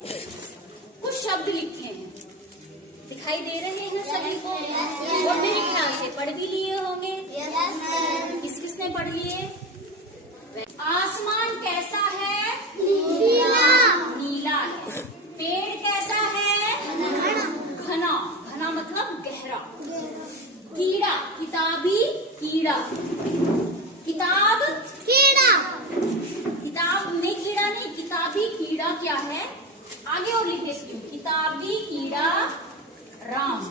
कुछ शब्द लिखे हैं, दिखाई दे रहे हैं सभी को। और मेरे ख्याल से पढ़ भी लिए होंगे। किस किसने पढ़ लिए? आसमान कैसा है? नीला। नीला है। पेड़ कैसा है? घना। घना मतलब गहरा। कीड़ा, किताबी कीड़ा। किताब कीड़ा। किताब में कीड़ा नहीं, किताबी कीड़ा क्या है? आगे और लिख देती हूँ। किताबी कीड़ा राम।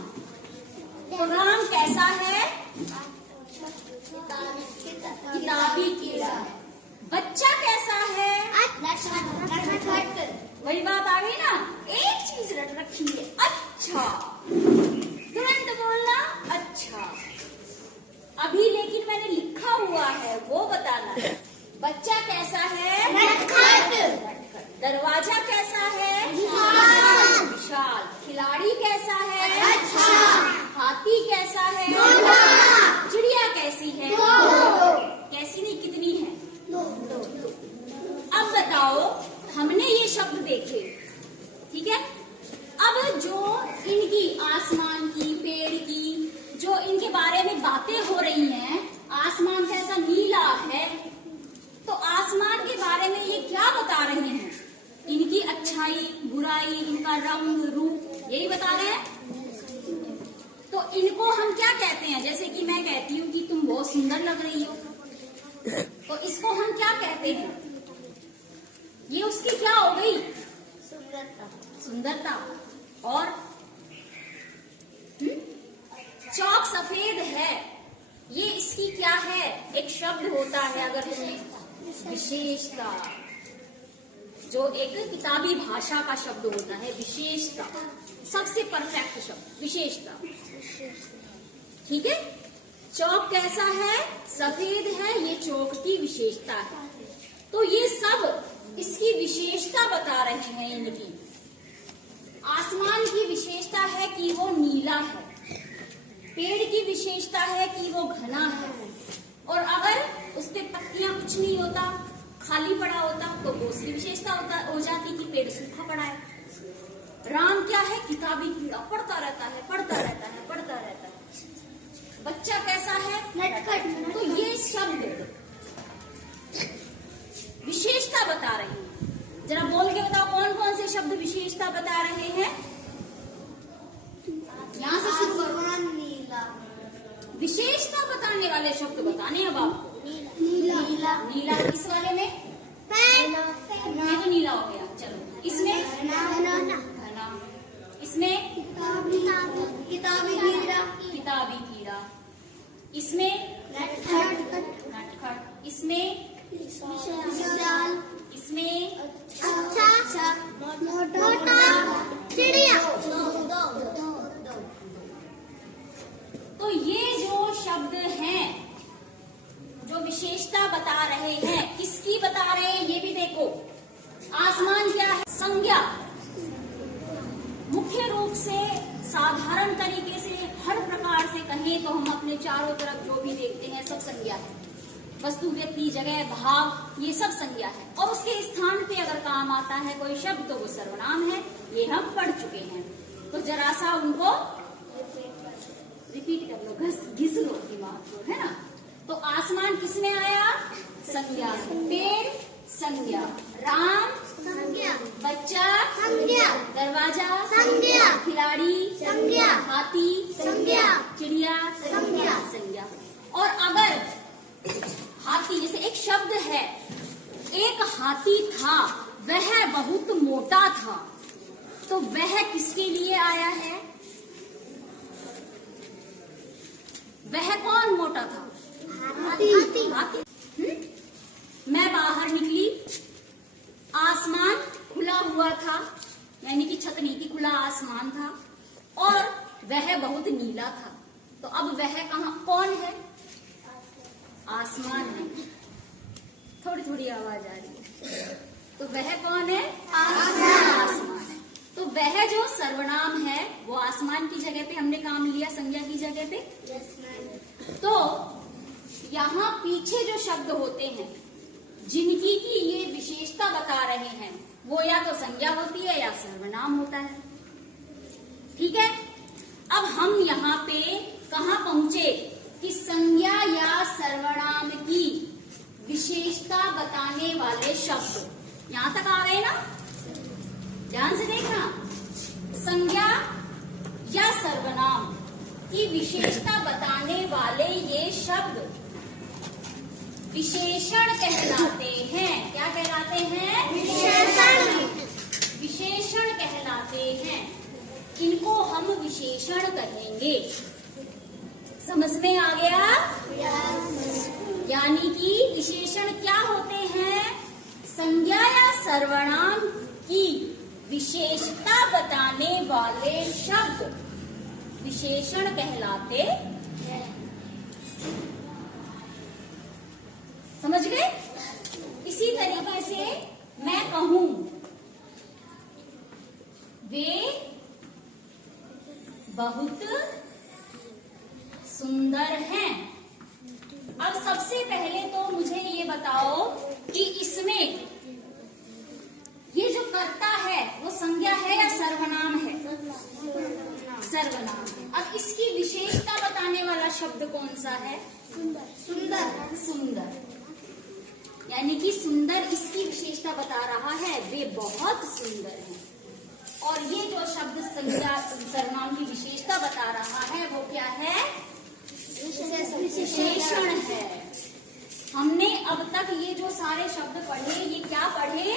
तो राम कैसा है? किताबी कीड़ा। बच्चा कैसा है? वही बात आ गई ना, एक चीज रट रखी है, अच्छा। तुरंत बोलना अच्छा। अभी लेकिन मैंने लिखा हुआ है वो बताना है। बच्चा कैसा है? नटखट। दरवाजा कैसा है? विशाल। खिलाड़ी कैसा है? अच्छा। हाथी कैसा है? मोटा। चिड़िया कैसी है? कैसी नहीं, कितनी है? अब बताओ, हमने ये शब्द देखे, ठीक है। अब जो इनकी आसमान की, पेड़ की, जो इनके बारे में बातें हो रही हैं, आसमान कैसा नीला है, तो आसमान के बारे में ये क्या बता रहे हैं? इनकी अच्छाई, बुराई, इनका रंग, रूप, यही बता रहे हैं। तो इनको हम क्या कहते हैं? जैसे कि मैं कहती हूँ कि तुम बहुत सुंदर लग रही हो, तो इसको हम क्या कहते हैं? ये उसकी क्या हो गई? सुंदरता। और चौक सफेद है, ये इसकी क्या है? एक शब्द होता है, अगर तुम्हें विशेषता, जो एक किताबी भाषा का शब्द होता है, विशेषता, सबसे परफेक्ट शब्द विशेषता, ठीक है। चौक कैसा है? सफेद है, ये चौक की विशेषता है। तो ये सब इसकी विशेषता बता रहे हैं इनकी। आसमान की विशेषता है कि वो नीला है, पेड़ की विशेषता है कि वो घना है, और अगर उस पे पत्तियां कुछ नहीं होता, खाली पड़ा होता, तो वो उसकी विशेषता हो जाती कि पेड़ सूखा पड़ा है। राम क्या है? किताबी कीड़ा, पढ़ता रहता है, पढ़ता रहता है, पढ़ता रहता है। बच्चा कैसा है? नटखट। तो ये शब्द विशेषता बता रही है। जरा बोल के बताओ, कौन कौन से शब्द विशेषता बता रहे हैं? यहाँ से शुरू करो। विशेषता बताने वाले शब्द बताने अब आपको। नीला। नीला किस वाले में? ये तो नीला हो गया। चलो, इसमें घना, इसमें किताबी कीड़ा। किताबी कीड़ा, इसमें नटखट, इसमें विशाल। इसमें अच्छा। मोटा। चिड़िया। तो ये जो शब्द हैं, जो विशेषता बता रहे हैं, किसकी बता रहे हैं ये भी देखो। आसमान क्या है? संज्ञा। मुख्य रूप से, साधारण तरीके से, हर प्रकार से कहें तो हम अपने चारों तरफ जो भी देखते हैं सब संज्ञा है। वस्तु, व्यक्ति, जगह, भाव, ये सब संज्ञा है। और उसके स्थान पे अगर काम आता है कोई शब्द तो वो सर्वनाम है। ये हम पढ़ चुके हैं, तो जरा सा उनको रिपीट कर लो, घिस लो दिमाग को, है ना। तो आसमान किसमें आया? संज्ञा। पेड़ संज्ञा, राम संज्ञा, बच्चा संज्ञा, दरवाजा संज्ञा, खिलाड़ी संज्ञा, हाथी संज्ञा, चिड़िया संज्ञा। संज्ञा। और अगर हाथी, जैसे एक शब्द है, एक हाथी था, वह बहुत मोटा था, तो वह किसके लिए आया है? वह कौन मोटा था? हाथी। हाथी। मैं बाहर निकली, आसमान खुला हुआ था, यानी कि छत नहीं थी, खुला आसमान था, और वह बहुत नीला था। तो अब वह कौन है? आसमान है। थोड़ी थोड़ी आवाज आ रही है। तो वह कौन है? आसमान है। तो वह जो सर्वनाम है वो आसमान की जगह पे हमने काम लिया, संज्ञा की जगह पे। तो यहाँ पीछे जो शब्द होते हैं जिनकी की ये विशेषता बता रहे हैं वो या तो संज्ञा होती है या सर्वनाम होता है। ठीक है, अब हम यहाँ पे कहाँ पहुंचे कि संज्ञा या सर्वनाम की विशेषता बताने वाले शब्द यहाँ तक आ रहे ना, ध्यान से देखना। संज्ञा या सर्वनाम की विशेषता बताने वाले ये शब्द विशेषण कहलाते हैं। क्या कहलाते हैं? विशेषण। विशेषण कहलाते हैं। इनको हम विशेषण कहेंगे। समझ में आ गया? यानी कि विशेषण क्या होते हैं? संज्ञा या सर्वनाम की विशेषता बताने वाले शब्द विशेषण कहलाते हैं। समझ गए? इसी तरीके से मैं कहूं वे बहुत सुंदर हैं। अब सबसे पहले तो मुझे ये बताओ कि इसमें ये जो कर्ता है वो संज्ञा है या सर्वनाम है? सर्वनाम है। अब इसकी विशेषता बताने वाला शब्द कौन सा है? सुंदर। सुंदर। यानी कि सुंदर इसकी विशेषता बता रहा है, वे बहुत सुंदर हैं। और ये जो शब्द संज्ञा सर्वनाम की विशेषता बता रहा है वो क्या है? विशेषण है। हमने अब तक ये जो सारे शब्द पढ़े ये क्या पढ़े?